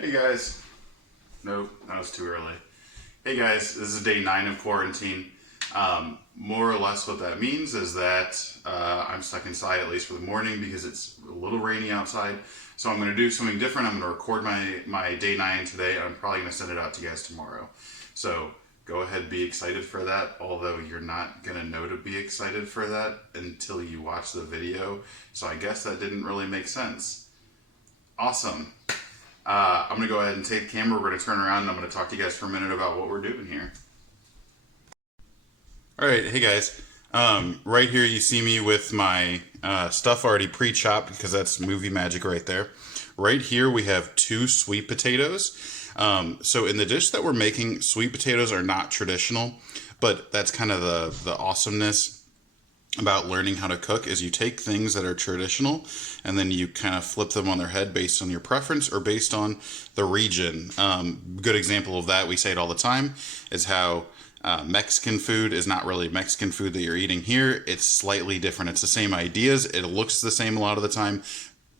Hey guys. Nope, that was too early. Hey guys, this is day 9 of quarantine. More or less what that means is that I'm stuck inside at least for the morning because it's a little rainy outside. So I'm going to do something different. I'm going to record my day 9 today. I'm probably going to send it out to you guys tomorrow. So go ahead, be excited for that. Although you're not going to know to be excited for that until you watch the video. So I guess that didn't really make sense. Awesome. I'm going to go ahead and take the camera. We're going to turn around and I'm going to talk to you guys for a minute about what we're doing here. Alright, hey guys. Right here you see me with my stuff already pre-chopped because that's movie magic right there. Right here we have 2 sweet potatoes. So in the dish that we're making, sweet potatoes are not traditional, but that's kind of the awesomeness about learning how to cook is you take things that are traditional and then you kind of flip them on their head based on your preference or based on the region. Good example of that, we say it all the time, is how Mexican food is not really Mexican food that you're eating here. It's slightly different. It's the same ideas. It looks the same a lot of the time,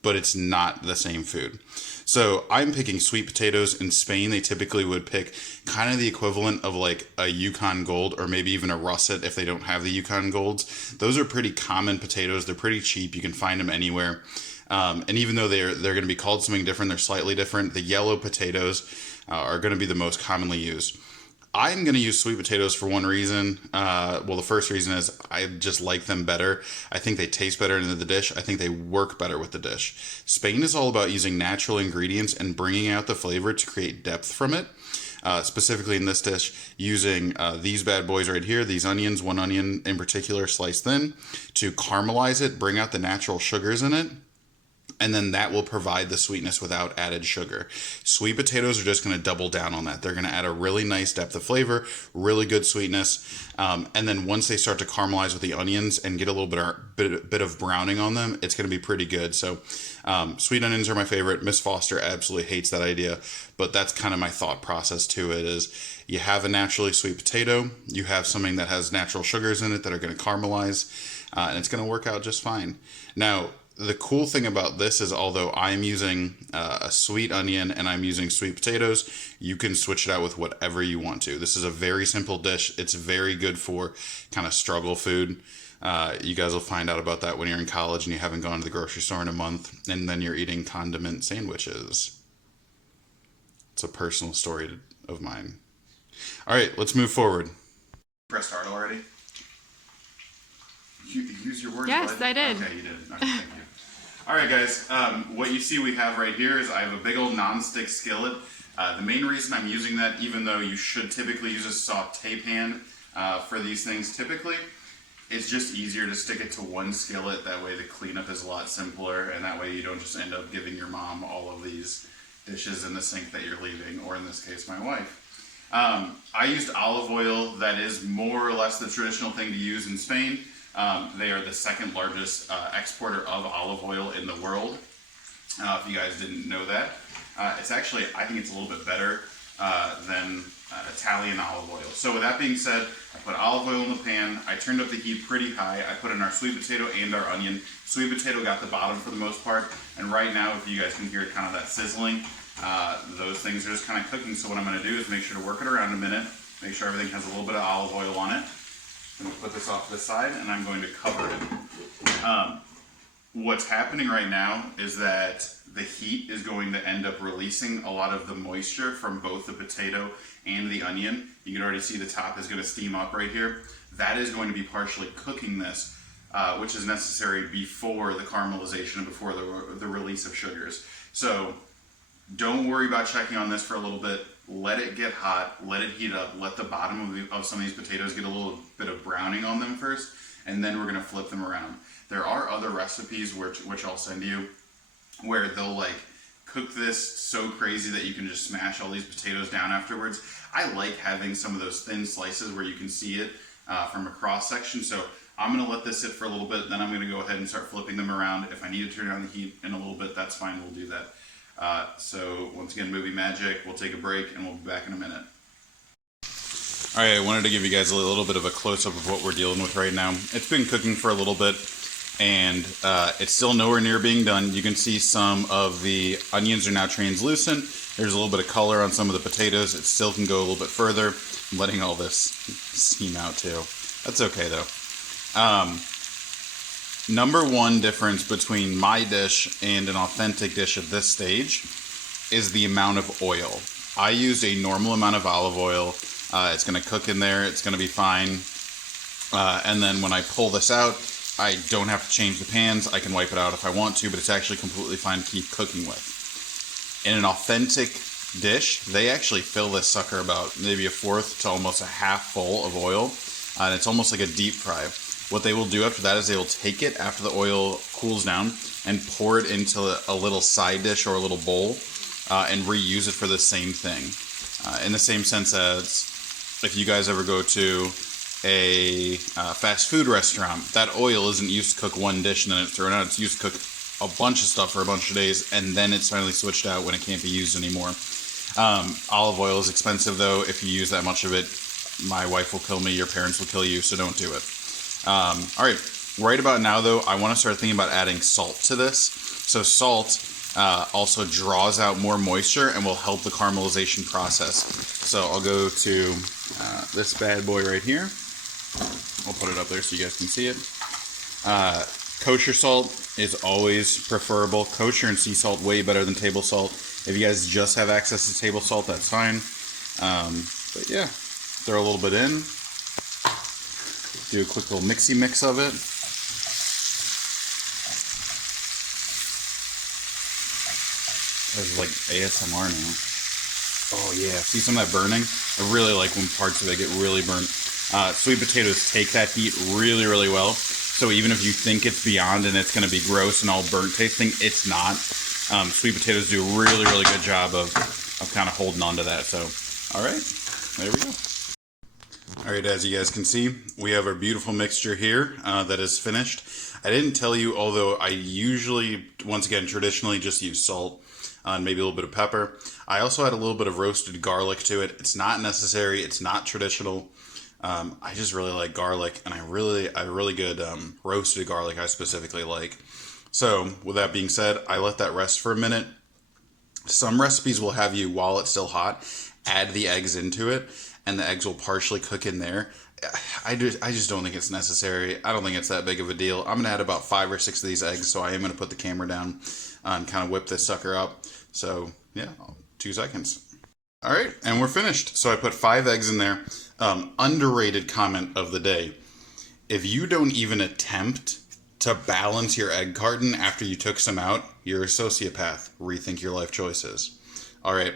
but it's not the same food. So I'm picking sweet potatoes. In Spain, they typically would pick kind of the equivalent of like a Yukon Gold or maybe even a russet if they don't have the Yukon Golds. Those are pretty common potatoes. They're pretty cheap. You can find them anywhere. And even though they're going to be called something different, they're slightly different. The yellow potatoes are going to be the most commonly used. I'm going to use sweet potatoes for one reason. Well, the first reason is I just like them better. I think they taste better in the dish. I think they work better with the dish. Spain is all about using natural ingredients and bringing out the flavor to create depth from it. Specifically in this dish, using these bad boys right here, these onions, one onion in particular sliced thin, to caramelize it, bring out the natural sugars in it. And then that will provide the sweetness without added sugar. Sweet potatoes are just going to double down on that. They're going to add a really nice depth of flavor, really good sweetness. And then once they start to caramelize with the onions and get a little bit of browning on them, it's going to be pretty good. So sweet onions are my favorite. Miss Foster absolutely hates that idea. But that's kind of my thought process to it is you have a naturally sweet potato. You have something that has natural sugars in it that are going to caramelize. And it's going to work out just fine. Now, the cool thing about this is although I'm using a sweet onion and I'm using sweet potatoes, you can switch it out with whatever you want to. This is a very simple dish. It's very good for kind of struggle food. You guys will find out about that when you're in college and you haven't gone to the grocery store in a month and then you're eating condiment sandwiches. It's a personal story of mine. All right, let's move forward. Press start already? You use your words. Yes, bud? I did. Okay, you did. Okay, thank you. All right, guys. What you see we have right here is I have a big old non-stick skillet. The main reason I'm using that, even though you should typically use a saute pan for these things typically, it's just easier to stick it to one skillet. That way the cleanup is a lot simpler, and that way you don't just end up giving your mom all of these dishes in the sink that you're leaving, or in this case, my wife. I used olive oil. That is more or less the traditional thing to use in Spain. They are the second largest exporter of olive oil in the world, if you guys didn't know that. It's actually, I think it's a little bit better than Italian olive oil. So with that being said, I put olive oil in the pan, I turned up the heat pretty high, I put in our sweet potato and our onion. Sweet potato got the bottom for the most part, and right now, if you guys can hear kind of that sizzling, those things are just kind of cooking. So what I'm going to do is make sure to work it around a minute, make sure everything has a little bit of olive oil on it. I'm going to put this off to the side and I'm going to cover it. What's happening right now is that the heat is going to end up releasing a lot of the moisture from both the potato and the onion. You can already see the top is going to steam up right here. That is going to be partially cooking this, which is necessary before the caramelization and before the release of sugars. So don't worry about checking on this for a little bit. Let it get hot, let it heat up, let the bottom of some of these potatoes get a little bit of browning on them first, and then we're going to flip them around. There are other recipes which I'll send you where they'll like cook this so crazy that you can just smash all these potatoes down afterwards. I like having some of those thin slices where you can see it from a cross section, so I'm going to let this sit for a little bit, then I'm going to go ahead and start flipping them around. If I need to turn down the heat in a little bit, that's fine, we'll do that. So once again, movie magic, we'll take a break and we'll be back in a minute. Alright, I wanted to give you guys a little bit of a close-up of what we're dealing with right now. It's been cooking for a little bit. and it's still nowhere near being done. You can see some of the onions are now translucent. There's a little bit of color on some of the potatoes. It still can go a little bit further. I'm letting all this steam out too. That's okay though. Number one difference between my dish and an authentic dish at this stage is the amount of oil. I used a normal amount of olive oil. It's going to cook in there. It's going to be fine. And then when I pull this out, I don't have to change the pans. I can wipe it out if I want to, but it's actually completely fine to keep cooking with. In an authentic dish, they actually fill this sucker about maybe a fourth to almost a half full of oil. And it's almost like a deep fry. What they will do after that is they will take it after the oil cools down and pour it into a little side dish or a little bowl and reuse it for the same thing. In the same sense as if you guys ever go to a fast food restaurant, that oil isn't used to cook one dish and then it's thrown out. It's used to cook a bunch of stuff for a bunch of days, and then it's finally switched out when it can't be used anymore. Olive oil is expensive though. If you use that much of it, my wife will kill me, your parents will kill you, so don't do it. Alright, right about now though, I want to start thinking about adding salt to this. So salt also draws out more moisture and will help the caramelization process. So I'll go to this bad boy right here. I'll put it up there so you guys can see it. Kosher salt is always preferable. Kosher and sea salt way better than table salt. If you guys just have access to table salt, that's fine. But yeah, throw a little bit in. Do a quick little mixy mix of it. This is like ASMR now. Oh yeah, see some of that burning? I really like when parts of it get really burnt. Sweet potatoes take that heat really, really well. So even if you think it's beyond and it's going to be gross and all burnt tasting, it's not. Sweet potatoes do a really, really good job of kind of holding on to that. So, all right, there we go. All right, as you guys can see, we have our beautiful mixture here that is finished. I didn't tell you, although I usually, once again, traditionally just use salt and maybe a little bit of pepper. I also add a little bit of roasted garlic to it. It's not necessary. It's not traditional. I just really like garlic, and a really good roasted garlic I specifically like. So with that being said, I let that rest for a minute. Some recipes will have you, while it's still hot, add the eggs into it, and the eggs will partially cook in there. I just don't think it's necessary. I don't think it's that big of a deal. I'm going to add about 5 or 6 of these eggs, so I am going to put the camera down and kind of whip this sucker up. So yeah, 2 seconds. All right, and we're finished. So I put 5 eggs in there. Underrated comment of the day. If you don't even attempt to balance your egg carton after you took some out, you're a sociopath. Rethink your life choices. All right.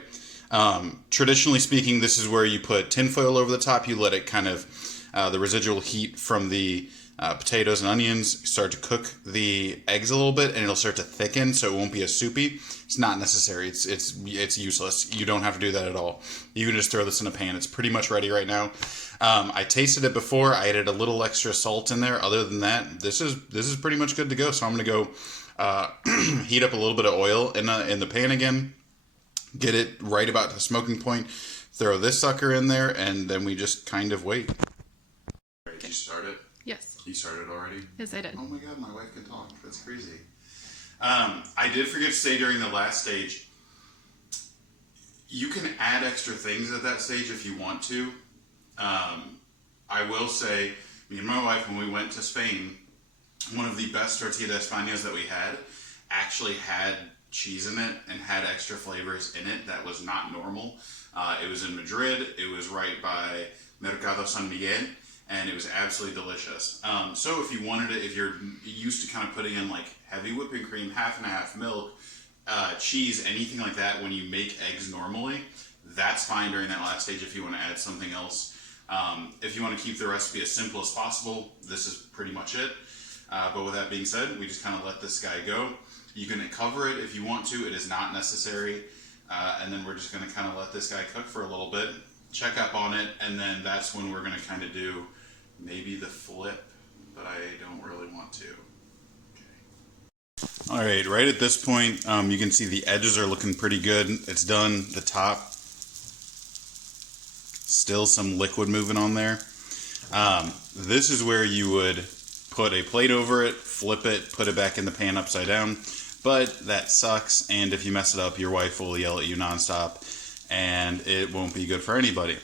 Traditionally speaking, this is where you put tinfoil over the top. You let it kind of, the residual heat from the potatoes and onions start to cook the eggs a little bit, and it'll start to thicken, so it won't be as soupy. It's not necessary. It's useless. You don't have to do that at all. You can just throw this in a pan. It's pretty much ready right now. I tasted it before. I added a little extra salt in there. Other than that, this is pretty much good to go. So I'm gonna go heat up a little bit of oil in the pan again. Get it right about the smoking point. Throw this sucker in there, and then we just kind of wait. Did you start it? Yes. You started already? Yes, I did. Oh my god, my wife can talk. That's crazy. I did forget to say during the last stage, you can add extra things at that stage if you want to. I will say, me and my wife, when we went to Spain, one of the best tortilla de españas that we had actually had cheese in it and had extra flavors in it that was not normal. It was in Madrid. It was right by Mercado San Miguel, and it was absolutely delicious. So if you wanted it, if you're used to kind of putting in like heavy whipping cream, half and a half milk, cheese, anything like that, when you make eggs normally, that's fine during that last stage if you want to add something else. If you want to keep the recipe as simple as possible, this is pretty much it. But with that being said, we just kind of let this guy go. You can cover it if you want to. It is not necessary. And then we're just going to kind of let this guy cook for a little bit, check up on it, and then that's when we're going to kind of do maybe the flip, but I don't really want to. Okay. All right at this point, you can see the edges are looking pretty good. It's done. The top, still some liquid moving on there. This is where you would put a plate over it, flip it, put it back in the pan upside down. But that sucks, and if you mess it up, your wife will yell at you nonstop, and it won't be good for anybody.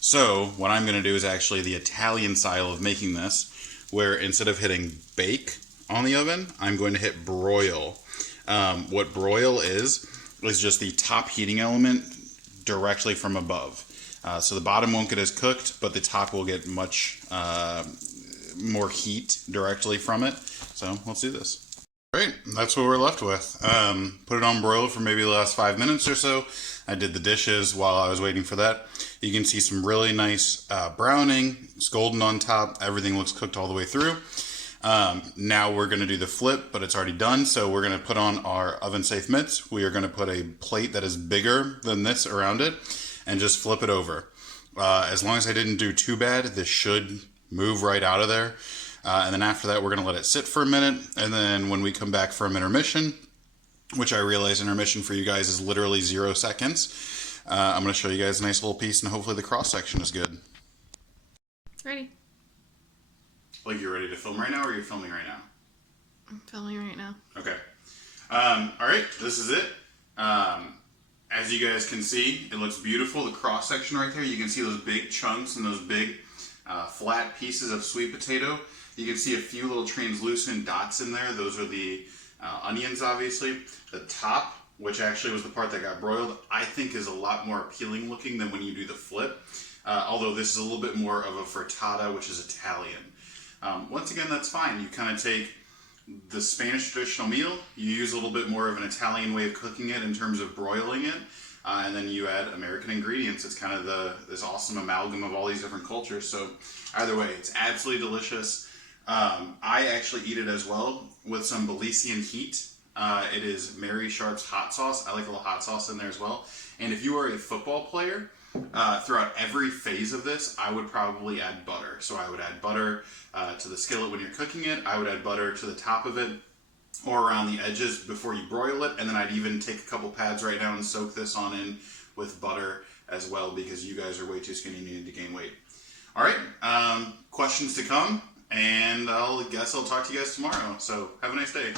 So what I'm going to do is actually the Italian style of making this, where instead of hitting bake on the oven, I'm going to hit broil. What broil is just the top heating element directly from above. So the bottom won't get as cooked, but the top will get much more heat directly from it. So let's do this. Great, that's what we're left with. Put it on broil for maybe the last 5 minutes or so. I did the dishes while I was waiting for that. You can see some really nice browning. It's golden on top. Everything looks cooked all the way through. Now we're going to do the flip, but it's already done. So we're going to put on our oven-safe mitts. We are going to put a plate that is bigger than this around it and just flip it over. As long as I didn't do too bad, this should move right out of there. And then after that, we're going to let it sit for a minute. And then when we come back from intermission, which I realize intermission for you guys is literally 0 seconds, I'm going to show you guys a nice little piece, and hopefully the cross-section is good. Ready. Like, you're ready to film right now, or are you filming right now? I'm filming right now. Okay. All right, this is it. As you guys can see, it looks beautiful. The cross-section right there, you can see those big chunks and those big flat pieces of sweet potato. You can see a few little translucent dots in there. Those are the onions, obviously. The top, which actually was the part that got broiled, I think is a lot more appealing looking than when you do the flip. Although this is a little bit more of a frittata, which is Italian. Once again, that's fine. You kind of take the Spanish traditional meal, you use a little bit more of an Italian way of cooking it in terms of broiling it, and then you add American ingredients. It's kind of this awesome amalgam of all these different cultures. So either way, it's absolutely delicious. I actually eat it as well with some Belizean heat. It is Mary Sharp's hot sauce. I like a little hot sauce in there as well. And if you are a football player, throughout every phase of this, I would probably add butter. So I would add butter to the skillet when you're cooking it. I would add butter to the top of it or around the edges before you broil it. And then I'd even take a couple pads right now and soak this on in with butter as well, because you guys are way too skinny and you need to gain weight. All right, questions to come. And I guess I'll talk to you guys tomorrow. So have a nice day.